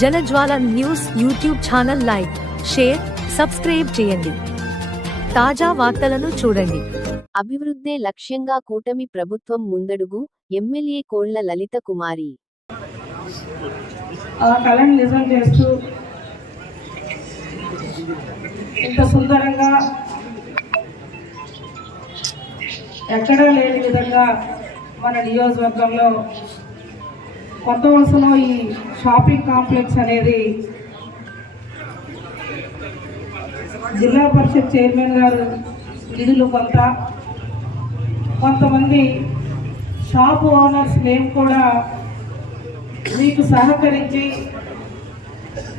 Jalajwala news YouTube channel like share subscribe చేయండి. తాజా వార్తలను చూడండి. అభివృద్ధే లక్ష్యంగా కూటమి ప్రభుత్వం ముందడుగు ఎమ్మెల్యే కోళ్ళ లలిత కుమారి. ఆ కళను నిజం చేస్తూ ఇంత సుందరంగా ఎక్కడా లేని విధంగా మన నియోజకవర్గంలో కొత్త వలసలో ఈ షాపింగ్ కాంప్లెక్స్ అనేది జిల్లా పరిషత్ చైర్మన్ గారు నిధులు కొంత. కొంతమంది షాప్ ఓనర్స్ మేము కూడా మీకు సహకరించి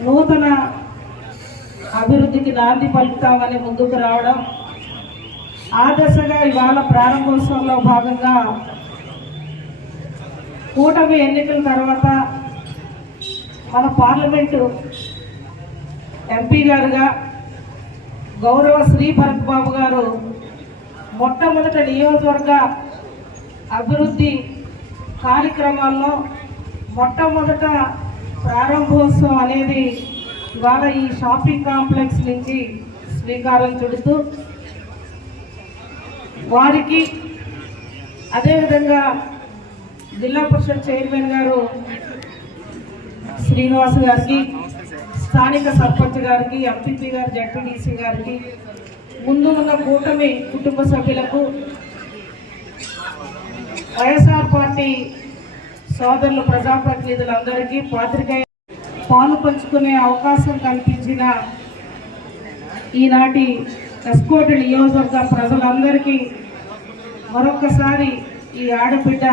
నూతన అభివృద్ధికి నాంది పలుకుతామని ముందుకు రావడం. ఆ దశగా ఇవాళ ప్రారంభోత్సవంలో భాగంగా కూటమి ఎన్నికల తర్వాత మన పార్లమెంటు ఎంపీ గారుగా గౌరవ శ్రీ భరత్ బాబు గారు మొట్టమొదట నియోజకవర్గ అభివృద్ధి కార్యక్రమాల్లో మొట్టమొదట ప్రారంభోత్సవం అనేది ఇవాళ ఈ షాపింగ్ కాంప్లెక్స్ నుంచి శ్రీకారం చుడుతూ వారికి అదేవిధంగా జిల్లా పరిషత్ చైర్మన్ గారు శ్రీనివాస్ గారికి స్థానిక సర్పంచ్ గారికి ఎంపీపీ గారు జడ్పీటీసీ గారికి ముందు ఉన్న కూటమి కుటుంబ సభ్యులకు వైఎస్ఆర్ పార్టీ సోదరులు ప్రజాప్రతినిధులందరికీ పాత్రికేయ పాలు పంచుకునే అవకాశం కల్పించిన ఈనాటి ఎస్కోట్ నియోజకవర్గ ప్రజలందరికీ మరొకసారి ఈ ఆడబిడ్డ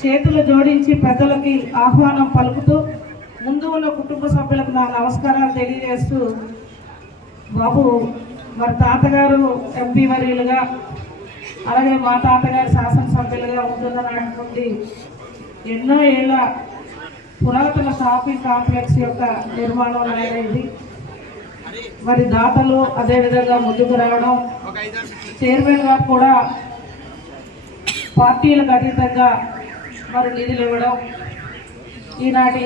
చేతులు జోడించి పెద్దలకి ఆహ్వానం పలుకుతూ ముందు ఉన్న కుటుంబ సభ్యులకు నా నమస్కారాలు తెలియజేస్తూ బాబు మరి తాతగారు ఎంపీ వర్యులుగా అలాగే మా తాతగారు శాసనసభ్యులుగా ఉంటున్న నాటి నుండి ఎన్నో ఏళ్ళ పురాతన షాపింగ్ కాంప్లెక్స్ యొక్క నిర్మాణం అనేది మరి దాతలు అదేవిధంగా ముందుకు రావడం చైర్మన్ గారు కూడా పార్టీలకు అతీతంగా మరి నిధులు ఇవ్వడం ఈనాటి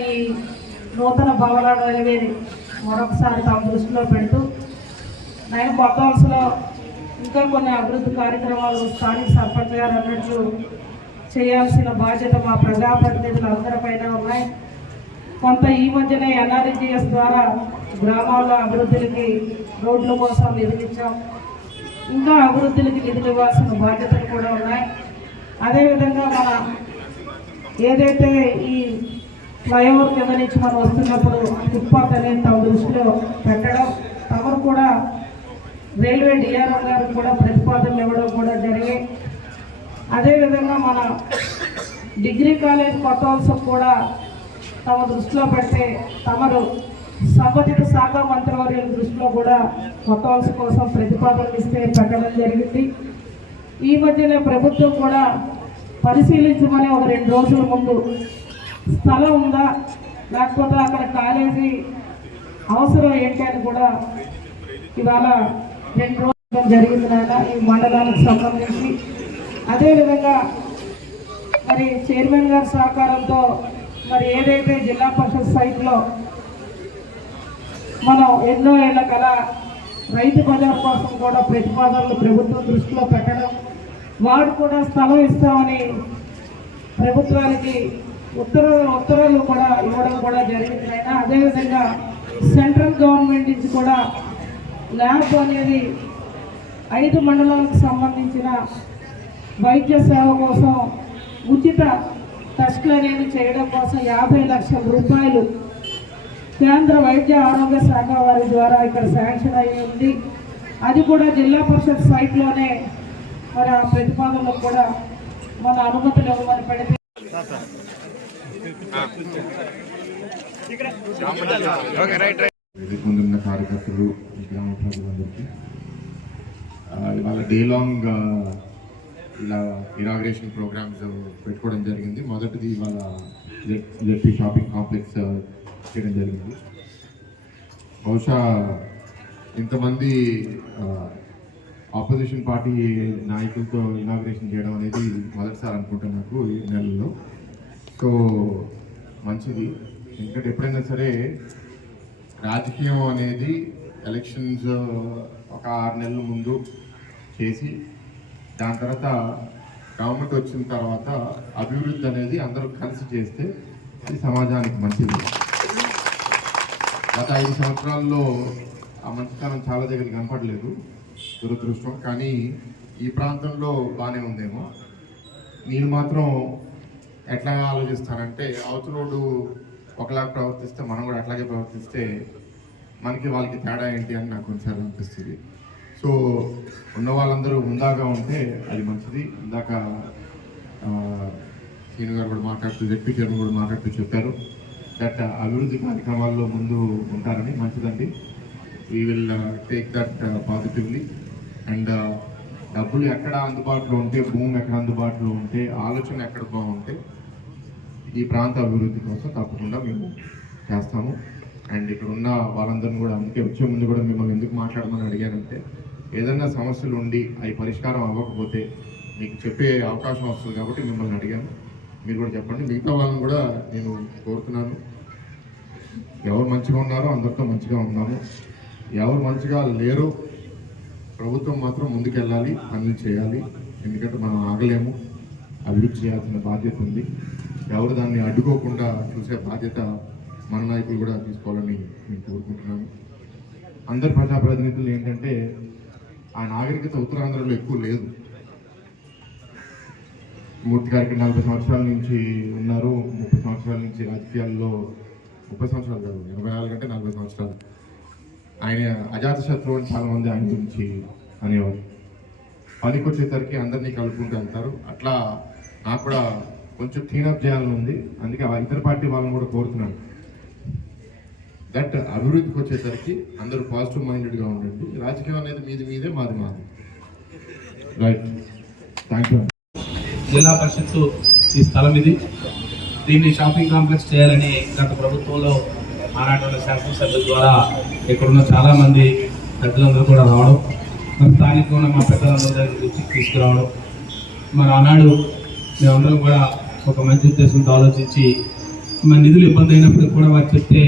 నూతన భవనాలు అనేవి మరొకసారి తమ దృష్టిలో పెడుతూ నేను కొత్త ఇంకా కొన్ని అభివృద్ధి కార్యక్రమాలు స్థానిక సర్పంచ్ గారు అన్నట్లు చేయాల్సిన బాధ్యత మా ప్రజాప్రతినిధులందరిపైన ఉన్నాయి. కొంత ఈ మధ్యనే ఎన్ఆర్జీఎస్ ద్వారా గ్రామాల్లో అభివృద్ధులకి రోడ్ల కోసం నిధులిచ్చాం ఇంకా అభివృద్ధులకి నిధులు ఇవ్వాల్సిన బాధ్యతలు కూడా ఉన్నాయి. అదేవిధంగా మన ఏదైతే ఈ ఫ్లైఓవర్ కింద నుంచి మనం వస్తున్నప్పుడు ఫుట్పాత్ అనేది తమ దృష్టిలో పెట్టడం తమరు కూడా రైల్వే డిఆర్ఓ గారు కూడా ప్రతిపాదనలు ఇవ్వడం కూడా జరిగాయి అదేవిధంగా మన డిగ్రీ కాలేజ్ కొత్త కూడా తమ దృష్టిలో పెడితే తమరు సంబంధిత శాఖ మంత్రివర్యుల దృష్టిలో కూడా కొత్త కోసం ప్రతిపాదనలు ఇస్తే పెట్టడం జరిగింది. ఈ మధ్యనే ప్రభుత్వం కూడా పరిశీలించమని ఒక రెండు రోజుల ముందు స్థలం ఉందా? లేకపోతే అక్కడ కాలేజీ అవసరం ఏంటి అని కూడా ఇవాళ రెండు రోజులు జరిగింది నాయన ఈ మండలానికి సంబంధించి. అదేవిధంగా మరి చైర్మన్ గారి సహకారంతో మరి ఏదైతే జిల్లా పరిషత్ సైట్లో మనం ఎన్నో ఏళ్ళ కల రైతు బజార్ కోసం కూడా ప్రతిపాదనలు ప్రభుత్వం దృష్టిలో పెట్టడం వారు కూడా స్థలం ఇస్తామని ప్రభుత్వానికి ఉత్తర్వులు ఉత్తర్వులు కూడా ఇవ్వడం కూడా జరిగింది అయినా అదేవిధంగా సెంట్రల్ గవర్నమెంట్ నుంచి కూడా ల్యాబ్ అనేది ఐదు మండలాలకు సంబంధించిన వైద్య సేవ కోసం ఉచిత టెస్టులు అనేవి చేయడం కోసం యాభై లక్షల రూపాయలు కేంద్ర వైద్య ఆరోగ్య శాఖ వారి ద్వారా ఇక్కడ శాంక్షన్ అయ్యి ఉంది. అది కూడా జిల్లా పరిషత్ సైట్లోనే మరి ఆ ప్రతిపాదనలకు కూడా మన అనుమతులు ఇవ్వమని పెడితే వేదిక ముందున్న కార్యకర్తలు గ్రామ ప్రజలందరికీ ఇవాళ డే లాంగ్ ఇలా ఇనాగ్రేషన్ ప్రోగ్రామ్స్ పెట్టుకోవడం జరిగింది. మొదటిది ఇవాళ జెడ్పీ షాపింగ్ కాంప్లెక్స్ చేయడం జరిగింది. బహుశా ఇంతమంది ఆపోజిషన్ పార్టీ నాయకులతో ఇనాగ్రేషన్ చేయడం అనేది మొదటిసారి అనుకుంటాను నాకు ఈ నెలలో. సో మంచిది. ఎందుకంటే ఎప్పుడైనా సరే రాజకీయం అనేది ఎలక్షన్స్ ఒక ఆరు నెలల ముందు చేసి దాని తర్వాత గవర్నమెంట్ వచ్చిన తర్వాత అభివృద్ధి అనేది అందరూ కలిసి చేస్తే ఇది సమాజానికి మంచిది. గత ఐదు సంవత్సరాల్లో ఆ మంచితనం చాలా దగ్గర కనపడలేదు దురదృష్టం. కానీ ఈ ప్రాంతంలో బాగానే ఉందేమో. నేను మాత్రం ఎట్లా ఆలోచిస్తానంటే అవతలోడు ఒకలాగా ప్రవర్తిస్తే మనం కూడా అట్లాగే ప్రవర్తిస్తే మనకి వాళ్ళకి తేడా ఏంటి అని నాకు కొన్నిసార్లు అనిపిస్తుంది. సో ఉన్న వాళ్ళందరూ ఉందాగా ఉంటే అది మంచిది. ఇందాక శ్రీను గారు కూడా మాట్లాడుతూ జెడ్పీ చైర్మన్ కూడా మాట్లాడుతూ చెప్పారు దట్ అభివృద్ధి కార్యక్రమాల్లో ముందు ఉంటారని మంచిదండి. We will take that positively and డబ్బులు ఎక్కడ అందుబాటులో ఉంటే భూమి ఎక్కడ అందుబాటులో ఉంటే ఆలోచన ఎక్కడ బాగుంటే ఈ ప్రాంత అభివృద్ధి కోసం తప్పకుండా మేము చేస్తాము. అండ్ ఇక్కడ ఉన్న వాళ్ళందరినీ కూడా అందుకే వచ్చే ముందు కూడా మిమ్మల్ని ఎందుకు మాట్లాడమని అడిగానంటే ఏదైనా సమస్యలు ఉండి అవి పరిష్కారం అవ్వకపోతే మీకు చెప్పే అవకాశం వస్తుంది కాబట్టి మిమ్మల్ని అడిగాను. మీరు కూడా చెప్పండి. మిగతా వాళ్ళని కూడా నేను కోరుతున్నాను. ఎవరు మంచిగా ఉన్నారో అందరితో మంచిగా ఉన్నాము. ఎవరు మంచిగా లేరో ప్రభుత్వం మాత్రం ముందుకెళ్ళాలి పనులు చేయాలి. ఎందుకంటే మనం ఆగలేము. అభివృద్ధి చేయాల్సిన బాధ్యత ఉంది. ఎవరు దాన్ని అడ్డుకోకుండా చూసే బాధ్యత మన నాయకులు కూడా తీసుకోవాలని నేను కోరుకుంటున్నాను. అందరు ప్రజాప్రతినిధులు ఏంటంటే ఆ నాగరికత ఉత్తరాంధ్రలో ఎక్కువ లేదు. మూర్తి గారికి నలభై సంవత్సరాల నుంచి ఉన్నారు. ముప్పై సంవత్సరాల నుంచి రాజకీయాల్లో ముప్పై సంవత్సరాలు కాదు ఇరవై నాలుగు అంటే నలభై సంవత్సరాలు. ఆయన అజాతశత్రువు అని చాలామంది ఆయన గురించి అనేవారు. పనికి వచ్చేసరికి అందరినీ కలుపుకుంటూ వెళ్తారు. అట్లా నాకు కూడా కొంచెం క్లీనప్ చేయాలని ఉంది. అందుకే ఆ ఇతర పార్టీ వాళ్ళని కూడా కోరుతున్నాను. దట్ అభివృద్ధికి వచ్చేసరికి అందరూ పాజిటివ్ మైండెడ్గా ఉండండి. రాజకీయం అనేది మీది మీదే మాది మాది. రైట్ థ్యాంక్ యూ జిల్లా పరిషత్తు ఈ స్థలం ఇది. దీన్ని షాపింగ్ కాంప్లెక్స్ చేయాలని గత ప్రభుత్వంలో ఆనాటి శాసనసభ్యుల ద్వారా ఇక్కడున్న చాలామంది పెద్దలందరూ కూడా రావడం మన స్థానికంగా ఉన్న మా పెద్దలందరూ దగ్గర దృష్టికి తీసుకురావడం. మరి ఆనాడు మేమందరం కూడా ఒక మంచి ఉద్దేశంతో ఆలోచించి మన నిధులు ఇబ్బంది అయినప్పుడు కూడా వారు చెప్తే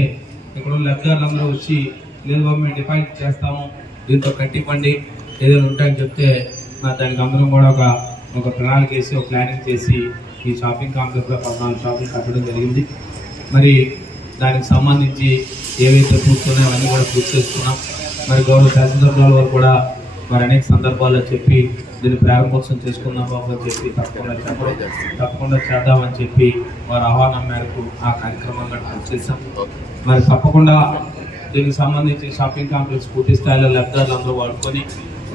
ఇక్కడ ఉన్న లబ్ధిదారులందరూ వచ్చి లేదు బాబు మేము డిపాజిట్ చేస్తాము దీంతో కట్టివ్వండి ఏదైనా ఉంటాయని చెప్తే మరి దానికి అందరం కూడా ఒక ఒక ప్రణాళిక వేసి ఒక ప్లానింగ్ చేసి ఈ షాపింగ్ కాంప్లెక్స్లో పద్నాలుగు షాపింగ్ కట్టడం జరిగింది. మరి దానికి సంబంధించి ఏవైతే పూర్తున్నాయో అవన్నీ కూడా పూర్తి చేసుకున్నాం. మరి గౌరవ శాసనసభ్యుల వారు కూడా మరి అనేక సందర్భాల్లో చెప్పి దీన్ని ప్రారంభోత్సవం చేసుకుందాం బాబు అని చెప్పి తప్పకుండా చెప్పడం తప్పకుండా చేద్దామని చెప్పి వారి ఆహ్వానం మేరకు ఆ కార్యక్రమంగా చేశాం. మరి తప్పకుండా దీనికి సంబంధించి షాపింగ్ కాంప్లెక్స్ పూర్తి స్థాయిలో లబ్ధారులు వాడుకొని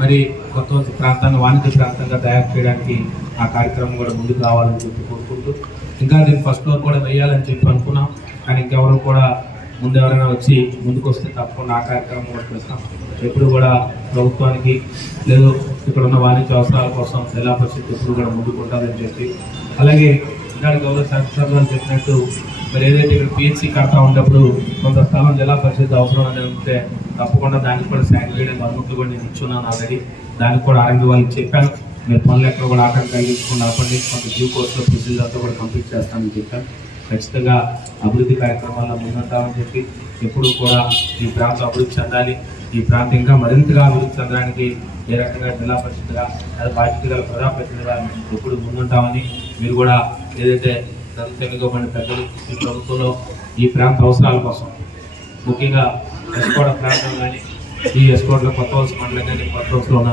మరి కొత్త ప్రాంతాన్ని వాణిజ్య ప్రాంతంగా తయారు చేయడానికి ఆ కార్యక్రమం కూడా ముందుకు రావాలని చెప్పి కోరుకుంటూ ఇంకా దీన్ని ఫస్ట్ ఫ్లోర్ కూడా వేయాలని చెప్పి అనుకున్నాం. కానీ ఇంకెవరు కూడా ముందు ఎవరైనా వచ్చి ముందుకు వస్తే తప్పకుండా ఆ కార్యక్రమం కూడా చేస్తాం. ఎప్పుడు కూడా ప్రభుత్వానికి లేదు ఇక్కడ ఉన్న వాణిజ్య అవసరాల కోసం జిల్లా పరిషత్ ఎప్పుడు కూడా ముందుకు ఉంటుందని చెప్పి. అలాగే ఇంకా గౌరవ శాసనసభ్యులు చెప్పినట్టు మరి ఏదైతే ఇక్కడ పిహెచ్సి కడతా ఉన్నప్పుడు కొంత స్థలం జిల్లా పరిషత్ అవసరం అనేది ఉంటే తప్పకుండా దానికి కూడా శాంక్షన్ చేయడానికి అనుమతులు కూడా నేను ఇచ్చున్నాను ఆల్రెడీ. దానికి కూడా ఆర్ఎండి వాళ్ళకి చెప్పాను. మీరు పనులు ఎక్కడ కూడా ఆటంకం కలిగించకుండా అప్పటి కొంత డ్యూ కోర్సులో ప్రొసీజర్ అంతా కూడా కంప్లీట్ చేస్తానని చెప్పాను. ఖచ్చితంగా అభివృద్ధి కార్యక్రమాల్లో ముందుంటామని చెప్పి ఎప్పుడు కూడా ఈ ప్రాంతం అభివృద్ధి చెందాలి. ఈ ప్రాంతం ఇంకా మరింతగా అభివృద్ధి చెందడానికి ఏ రకంగా జిల్లా పరిషత్గా అది బాధ్యత గల ప్రజాప్రతినిధిగా ఎప్పుడు ముందుంటామని మీరు కూడా ఏదైతే తెలుగుబండి పెద్దలు ఈ ప్రభుత్వంలో ఈ ప్రాంత అవసరాల కోసం ముఖ్యంగా ఎస్కోట ప్రాంతం కానీ ఈ ఎస్కోట్లో కొత్త వలస మండలం కానీ కొత్త వలసలో ఉన్న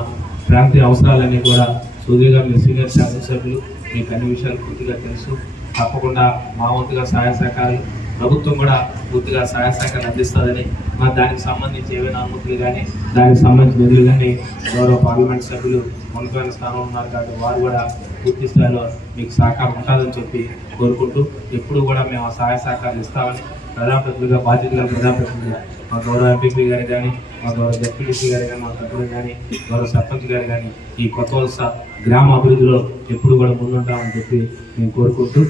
ప్రాంతీయ అవసరాలన్నీ కూడా సుదీర్ఘంగా మీరు సీనియర్ శాసనసభ్యులు మీకు అన్ని విషయాలు పూర్తిగా తెలుసు. తప్పకుండా మా వంతుగా సహాయ సహకారాలు ప్రభుత్వం కూడా పూర్తిగా సహాయ సహకారం అందిస్తుందని మరి దానికి సంబంధించి ఏవైనా అనుమతులు కానీ దానికి సంబంధించిన నిధులు కానీ గౌరవ పార్లమెంట్ సభ్యులు ఉన్నతమైన స్థానంలో ఉన్నారు కాబట్టి వారు కూడా పూర్తి స్థాయిలో మీకు సహకారం ఉంటుందని చెప్పి కోరుకుంటూ ఎప్పుడు కూడా మేము ఆ సహాయ సహకారాలు ఇస్తామని ప్రజాప్రతినిధులుగా బాధ్యత గల మా గౌరవ ఎంపీపీ గారు కానీ మా గౌరవ జడ్పీటీసీ గారు కానీ మా తమ్ముడు కానీ గౌరవ సర్పంచ్ గారు కానీ ఈ కొత్త వలస గ్రామ అభివృద్ధిలో ఎప్పుడు కూడా ముందుంటామని చెప్పి మేము కోరుకుంటూ